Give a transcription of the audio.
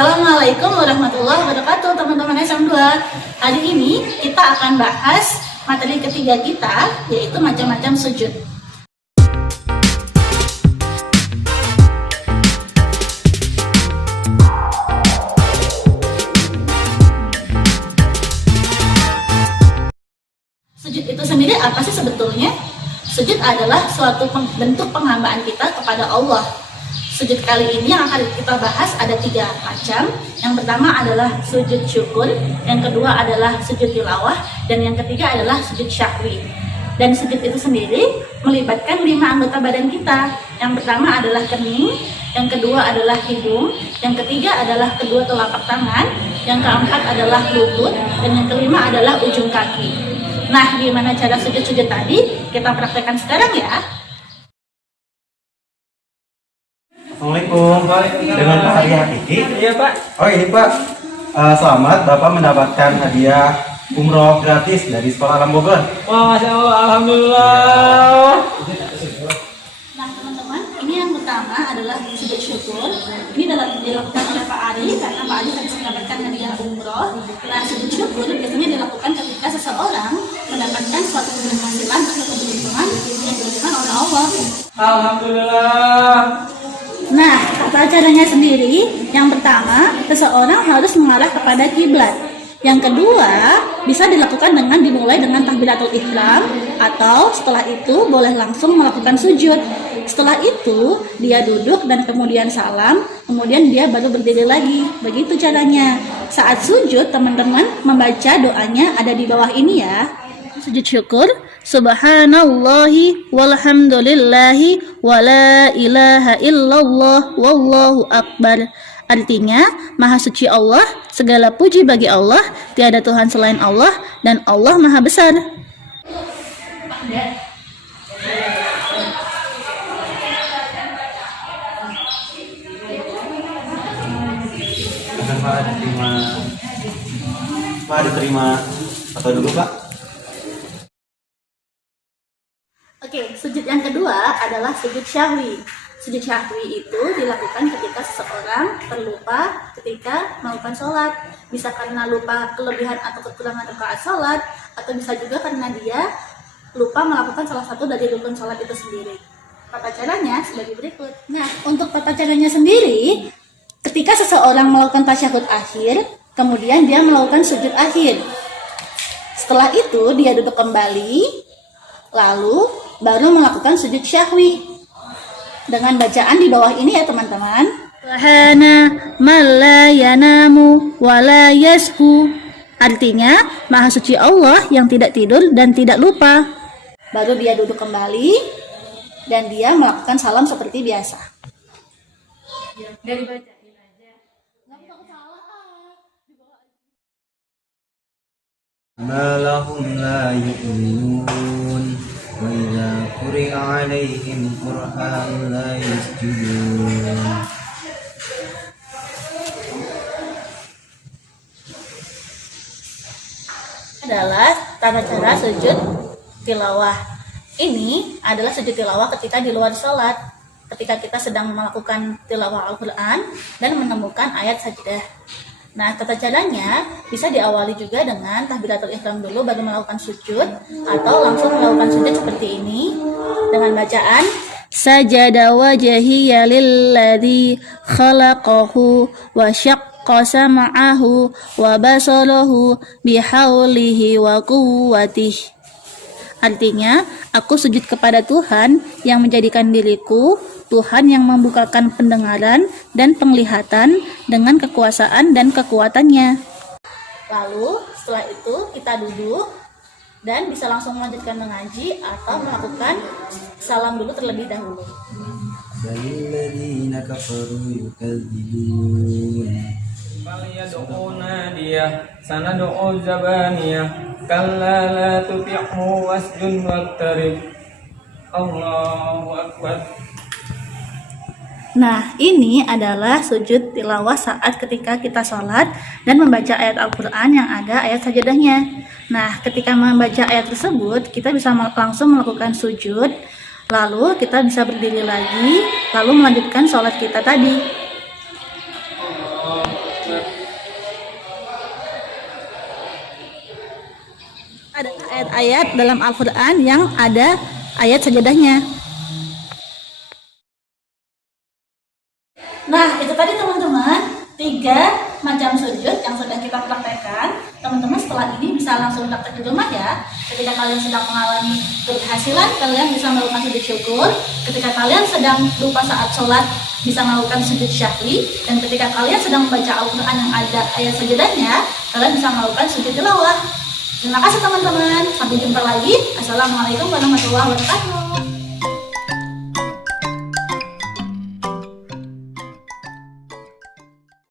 Assalamualaikum warahmatullahi wabarakatuh, teman-teman SM2. Hari ini kita akan bahas materi ketiga kita, yaitu macam-macam sujud. Sujud itu sendiri apa sih sebetulnya? Sujud adalah suatu bentuk penghambaan kita kepada Allah. Sujud kali ini yang akan kita bahas ada 3 macam. Yang pertama adalah sujud syukur, yang kedua adalah sujud tilawah, dan yang ketiga adalah sujud syahwi. Dan sujud itu sendiri melibatkan 5 anggota badan kita. Yang pertama adalah kening, yang kedua adalah hidung, yang ketiga adalah kedua telapak tangan, yang keempat adalah lutut, dan yang kelima adalah ujung kaki. Nah, gimana cara sujud-sujud tadi? Kita praktekkan sekarang ya. Assalamualaikum. Dengan Pak Arya Hakiki. Iya Pak. Oh ini Pak, selamat Bapak mendapatkan hadiah umroh gratis dari Sekolah Alam Bogor. Wah, Masya Allah, Alhamdulillah. Nah teman-teman, ini yang pertama adalah sujud syukur. Ini dilakukan oleh Pak Ari karena Pak Ari harus mendapatkan hadiah umroh. Nah sujud syukur biasanya dilakukan ketika seseorang mendapatkan suatu keberhasilan atau keberuntungan yang diberikan oleh Allah. Alhamdulillah. Nah, tata caranya sendiri, yang pertama, seseorang harus mengarah kepada kiblat. Yang kedua, bisa dilakukan dengan dimulai dengan takbiratul ihram, atau setelah itu boleh langsung melakukan sujud. Setelah itu, dia duduk dan kemudian salam, kemudian dia baru berdiri lagi. Begitu caranya. Saat sujud, teman-teman membaca doanya ada di bawah ini ya. Sujud syukur, subhanallahi walhamdulillahi wa la ilaha illallah wallahu akbar. Artinya, maha suci Allah, segala puji bagi Allah, tiada Tuhan selain Allah, dan Allah maha besar. Pak diterima atau dulu Pak? Oke, sujud yang kedua adalah sujud syahwi. Sujud syahwi itu dilakukan ketika seseorang terlupa ketika melakukan sholat. Bisa karena lupa kelebihan atau kekurangan rakaat sholat, atau bisa juga karena dia lupa melakukan salah satu dari rukun sholat itu sendiri. Tata caranya sebagai berikut. Nah, untuk tata caranya sendiri, ketika seseorang melakukan tasyahud akhir, kemudian dia melakukan sujud akhir. Setelah itu dia duduk kembali, lalu baru melakukan sujud syahwi dengan bacaan di bawah ini ya teman-teman. Subhana man la yanamu wa la yashu. Artinya maha suci Allah yang tidak tidur dan tidak lupa. Baru dia duduk kembali dan dia melakukan salam seperti biasa. Dari bacain aja. Ma lahum la yu'minun wa idza quri'a 'alaihim Qur'an la yasjudun. Adalah tata cara sujud tilawah. Ini adalah sujud tilawah ketika di luar sholat, ketika kita sedang melakukan tilawah Al-Quran dan menemukan ayat sajdah. Nah, tata caranya bisa diawali juga dengan takbiratul ihram dulu baru melakukan sujud, atau langsung melakukan sujud seperti ini dengan bacaan sajada wajhiya lilladzi khalaqahu wa syaqqa sam'ahu wa basarahu bihaulihi wa quwwatihi. Artinya, aku sujud kepada Tuhan yang menjadikan diriku, Tuhan yang membukakan pendengaran dan penglihatan dengan kekuasaan dan kekuatannya. Lalu, setelah itu kita duduk dan bisa langsung melanjutkan mengaji atau melakukan salam dulu terlebih dahulu. Balilladzina kafaru yukadzibun. Falyadu'u nadiyah, sanadu'u zabaniyah, kalla la tuti'hu wasjud waqtarib. Allahu akbar. Nah, ini adalah sujud tilawah saat ketika kita sholat dan membaca ayat Al-Quran yang ada ayat sajadahnya. Nah, ketika membaca ayat tersebut, kita bisa langsung melakukan sujud, lalu kita bisa berdiri lagi, lalu melanjutkan sholat kita tadi. ayat-ayat dalam Al-Quran yang ada ayat sajadahnya. Nah, itu tadi teman-teman 3 macam sujud yang sudah kita praktekkan. Teman-teman setelah ini bisa langsung praktek di rumah ya. Ketika kalian sedang mengalami keberhasilan, kalian bisa melakukan sujud syukur. Ketika kalian sedang lupa saat sholat, bisa melakukan sujud syahwi. Dan ketika kalian sedang membaca Al-Quran yang ada ayat sajadahnya, kalian bisa melakukan sujud tilawah. Terima kasih teman-teman. Sampai jumpa lagi. Assalamualaikum warahmatullahi wabarakatuh.